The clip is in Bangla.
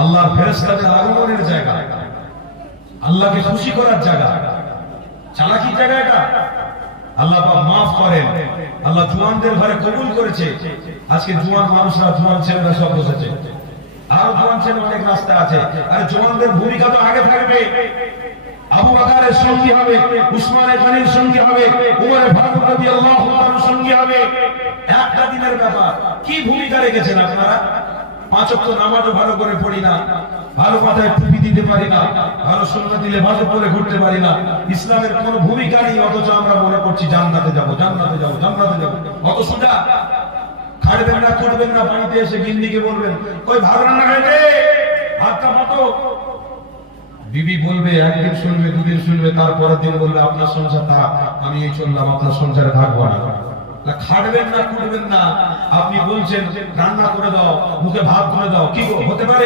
আল্লাহর ফেরেশতাদের আগমনের জায়গা, আল্লাহকে খুশি করার জায়গা। চালাকির জায়গা এটা। আল্লাহ পাক মাফ করেন। আল্লাহ জওয়ানদের ঘরে কবুল করেছে। আজকে জওয়ান মানুষরা, জওয়ান ছেলেরা সব বসেছে। আর জওয়ান ছেলে অনেক রাস্তা আছে। আরে জওয়ানদের ভূমিকা তো আগে থাকবে। আবু বকরের সঙ্গী হবে, উসমান গনির সঙ্গী হবে, উমর ফারুক রাদিয়াল্লাহু তাআলার সঙ্গী হবে। একটা দিনের ব্যাপার। কি ভূমিকা রেখেছেন আপনারা? পাঁচ ওয়াক্ত নামাজও ভালো করে পড়ি না, ভালো মাথায় টুপি দিতে পারি না, ভালো সুন্নাত লিবাস পরে ঘুরতে পারি না, ইসলামের কোন ভূমিকা নেই, অথচ আমরা মনে করছি জান্নাতে যাব, জান্নাতে যাব, জান্নাতে যাব। অত সোজা। খাড়বেন না, করবেন না, বাড়িতে এসে গিন্নিকে বলবেন কই ভাত রান্না খাইবে, ভাতটা মতো। বিবি বলবে, একদিন শুনবে, দুদিন শুনবে, তারপরের দিন বলবে আপনার সংসার থাক, আমি এই চললাম, আপনার সংসারে থাকবো না। খাড়বেন না, করবেন না, আপনি বলছেন রান্না করে দাও, মুখে ভাত করে দাও, কি হতে পারে?